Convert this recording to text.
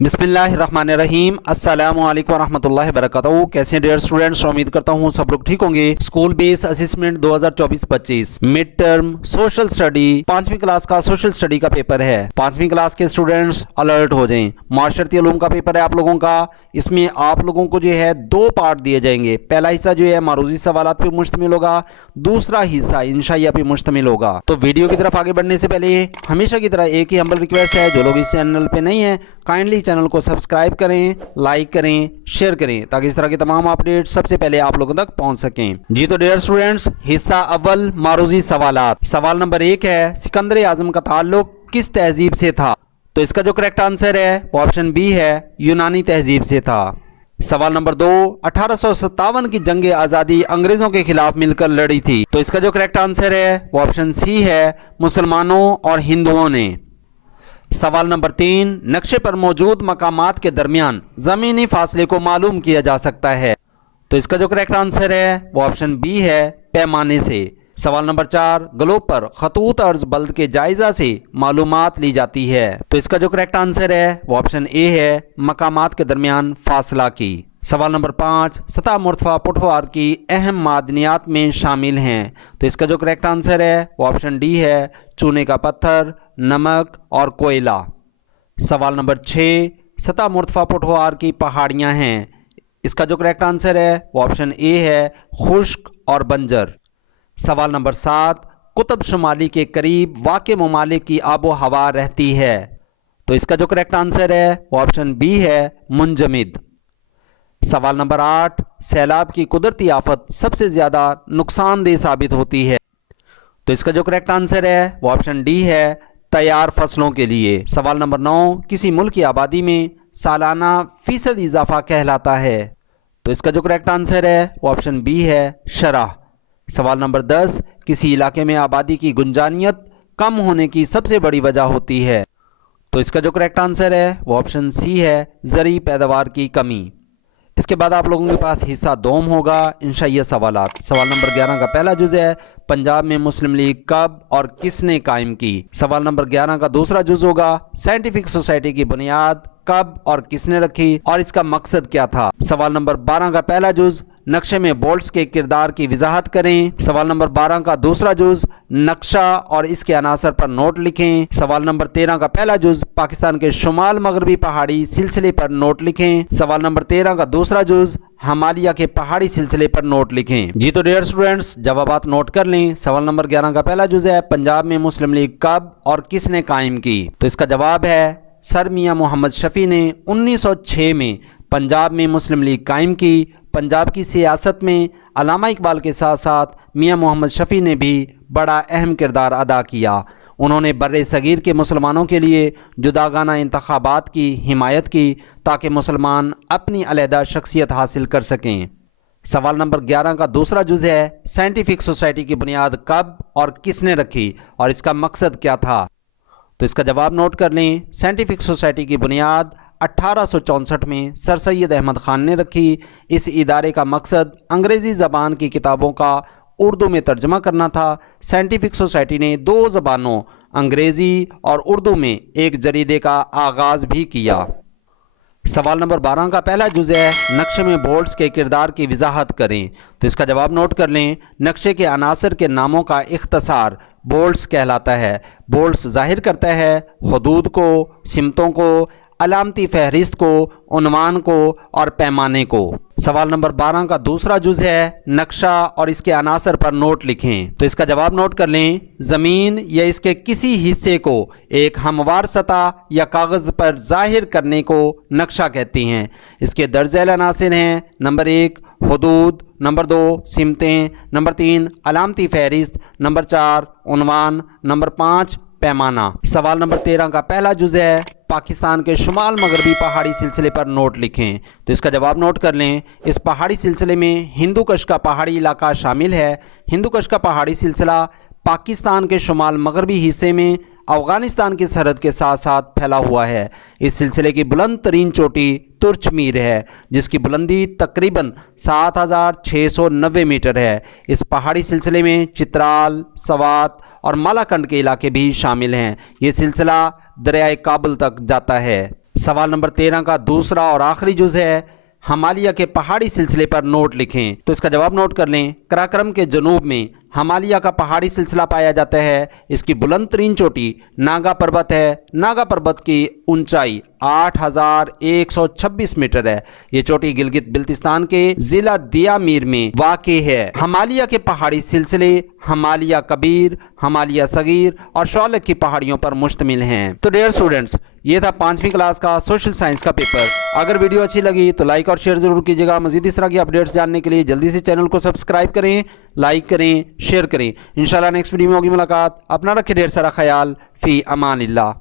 बिस्मिल्लाहिर्रहमानिर्रहीम अस्सलामु अलैकुम वरहमतुल्लाहि वबरकातुहू। कैसे हैं डियर स्टूडेंट्स, उम्मीद करता हूँ सब लोग ठीक होंगे। School base assessment 2024-25 mid term social study 5वीं क्लास का सोशल स्टडी का पेपर है। 5वीं क्लास के स्टूडेंट्स अलर्ट हो जाएं। माशरती उलूम का पेपर है आप लोगों का। इसमें आप लोगों को जो है 2 पार्ट दिए जाएंगे। पहला हिस्सा जो है मारूजी सवालात पे मुश्तमिल होगा, दूसरा हिस्सा इंशाइया पे मुश्तमिल होगा। तो वीडियो की तरफ आगे बढ़ने से पहले हमेशा की तरह एक ही हम्बल रिक्वेस्ट है, जो लोग इस चैनल पे नहीं है काइंडली चैनल को सब्सक्राइब करें, लाइक करें, शेयर करें, ताकि इस तरह के तमाम अपडेट सबसे पहले आप लोगों तक पहुंच सकें। जी तो डियर स्टूडेंट्स, हिस्सा अव्वल मारूजी सवालात। सवाल नंबर 1 है, सिकंदर आजम का ताल्लुक किस तहजीब से था? तो इसका जो करेक्ट आंसर है वो ऑप्शन बी है, यूनानी तहजीब से था। सवाल नंबर 2, 1857 की जंग आज़ादी अंग्रेजों के खिलाफ मिलकर लड़ी थी। तो इसका जो करेक्ट आंसर है वो ऑप्शन सी है, मुसलमानों और हिंदुओं ने। सवाल नंबर 3, नक्शे पर मौजूद मकामात के दरमियान ज़मीनी फासले को मालूम किया जा सकता है। तो इसका जो करेक्ट आंसर है वो ऑप्शन बी है, पैमाने से। सवाल नंबर 4, ग्लोब पर खतूत अर्ज बल्द के जायजा से मालूमात ली जाती है। तो इसका जो करेक्ट आंसर है वो ऑप्शन ए है, मकामात के दरमियान फासला की। सवाल नंबर 5, सतह मुर्तफा पुठवार की अहम मादनियात में शामिल हैं। तो इसका जो करेक्ट आंसर है वो ऑप्शन डी है, चूने का पत्थर, नमक और कोयला। सवाल नंबर 6, सतह मुर्तफा पुठवार की पहाड़ियाँ हैं। इसका जो करेक्ट आंसर है वो ऑप्शन ए है, खुश्क और बंजर। सवाल नंबर 7, कुतुब शुमाली के करीब वाक़ ममालिक की आबो हवा रहती है। तो इसका जो करेक्ट आंसर है वो ऑप्शन बी है, मुंजमिद। सवाल नंबर 8, सैलाब की कुदरती आफत सबसे ज़्यादा नुकसानदेह साबित होती है। तो इसका जो करेक्ट आंसर है वो ऑप्शन डी है, तैयार फसलों के लिए। सवाल नंबर 9, किसी मुल्क की आबादी में सालाना फीसद इजाफा कहलाता है। तो इसका जो करेक्ट आंसर है वो ऑप्शन बी है, शरह। सवाल नंबर 10, किसी इलाके में आबादी की गुंजानियत कम होने की सबसे बड़ी वजह होती है। तो इसका जो करेक्ट आंसर है वो ऑप्शन सी है, ज़री पैदावार की कमी। इसके बाद आप लोगों के पास हिस्सा दोम होगा, इंशाइया सवालात। सवाल नंबर 11 का पहला जुज़ है, पंजाब में मुस्लिम लीग कब और किसने कायम की? सवाल नंबर 11 का दूसरा जुज़ होगा, साइंटिफिक सोसाइटी की बुनियाद कब और किसने रखी और इसका मकसद क्या था? सवाल नंबर 12 का पहला जुज़, नक्शे में बोल्ट्स के किरदार की वजाहत करें। सवाल नंबर 12 का दूसरा जुज़, नक्शा और इसके अनासर पर नोट लिखें। सवाल नंबर 13 का पहला जुज़, पाकिस्तान के शुमाल मगरबी पहाड़ी सिलसिले पर नोट लिखें। सवाल नंबर 13 का दूसरा जुज़, हिमालय के पहाड़ी सिलसिले पर नोट लिखें। जी तो डियर स्टूडेंट्स, जवाबात नोट कर लें। सवाल नंबर 11 का पहला जुज़ है, पंजाब में मुस्लिम लीग कब और किसने कायम की? तो इसका जवाब है, सर मियाँ मोहम्मद शफ़ी ने 1906 में पंजाब में मुस्लिम लीग कायम की। पंजाब की सियासत में अल्लामा इकबाल के साथ साथ मियाँ मोहम्मद शफ़ी ने भी बड़ा अहम किरदार अदा किया। उन्होंने बर्रे सगीर के मुसलमानों के लिए जुदागाना इंतखाबात की हिमायत की, ताकि मुसलमान अपनी अलहदा शख्सियत हासिल कर सकें। सवाल नंबर 11 का दूसरा जुज़ है, साइंटिफिक सोसाइटी की बुनियाद कब और किसने रखी और इसका मकसद क्या था? तो इसका जवाब नोट कर लें। साइंटिफिक सोसाइटी की बुनियाद 1864 में सर सैयद अहमद ख़ान ने रखी। इस इदारे का मकसद अंग्रेज़ी ज़बान की किताबों का उर्दू में तर्जमा करना था। साइंटिफिक सोसाइटी ने 2 ज़बानों अंग्रेज़ी और उर्दू में एक जरीदे का आगाज़ भी किया। सवाल नंबर 12 का पहला जुज़ है, नक्शे में बोल्ट्स के किरदार की वजाहत करें। तो इसका जवाब नोट कर लें। नक्शे के अनासर के नामों का इख्तसार बोल्ट्स कहलाता है। बोल्ट्स जाहिर करता है हदूद को, सिमतों को, अलामती फहरिस्त को, उन्वान को और पैमाने को। सवाल नंबर 12 का दूसरा जुज़ है, नक्शा और इसके अनासर पर नोट लिखें। तो इसका जवाब नोट कर लें। ज़मीन या इसके किसी हिस्से को एक हमवार सतह या कागज़ पर जाहिर करने को नक्शा कहती हैं। इसके दर्जैल अनासर हैं, नंबर 1 हदूद, नंबर 2 सिमतें, नंबर 3 अलामती फहरिस्त, नंबर 4 उन्वान, नंबर 5 पैमाना। सवाल नंबर 13 का पहला जुज़ है, पाकिस्तान के शुमाल मगरबी पहाड़ी सिलसिले पर नोट लिखें। तो इसका जवाब नोट कर लें। इस पहाड़ी सिलसिले में हिंदू कश का पहाड़ी इलाका शामिल है। हिंदू कश का पहाड़ी सिलसिला पाकिस्तान के शुमाल मगरबी हिस्से में अफ़गानिस्तान की सरहद के साथ साथ फैला हुआ है। इस सिलसिले की बुलंद तरीन चोटी तुर्चमीर है, जिसकी बुलंदी तकरीबन 7690 मीटर है। इस पहाड़ी सिलसिले में चित्राल, सवात और मालाकंड के इलाके भी शामिल हैं। ये सिलसिला दरियाए काबुल तक जाता है। सवाल नंबर 13 का दूसरा और आखिरी जुज है, हिमालय के पहाड़ी सिलसिले पर नोट लिखें। तो इसका जवाब नोट कर लें। कराक्रम के जनूब में हिमालय का पहाड़ी सिलसिला पाया जाता है। इसकी बुलंद तरीन चोटी नागा पर्वत है। नागा पर्वत की ऊंचाई 8126 मीटर है। ये चोटी गिलगित बिल्तिस्तान के जिला दियामीर में वाक़ई है। हिमालय के पहाड़ी सिलसिले हिमालय कबीर, हिमालय सगीर और शौलक की पहाड़ियों पर मुश्तमिल हैं। तो डियर स्टूडेंट्स, ये था 5वीं क्लास का सोशल साइंस का पेपर। अगर वीडियो अच्छी लगी तो लाइक और शेयर जरूर कीजिएगा। मजीद इस तरह की अपडेट्स जानने के लिए जल्दी से चैनल को सब्सक्राइब करें, लाइक करें, शेयर करें। इंशाल्लाह नेक्स्ट वीडियो में होगी मुलाकात। अपना रखें ढेर सारा ख्याल। फी अमानिल्लाह।